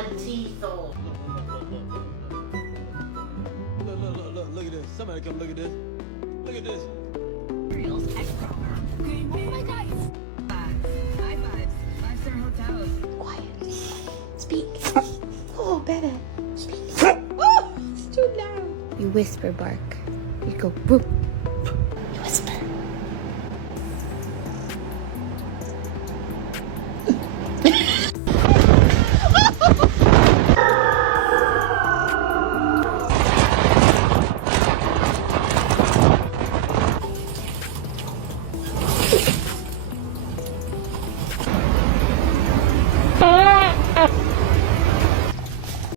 Antizo. Look at this. Somebody come look at this. Look at this. Oh my God. High fives. 5-star hotels. Quiet. Speak. Oh, baby. Speak. Oh, it's too loud. You whisper bark. You go boop.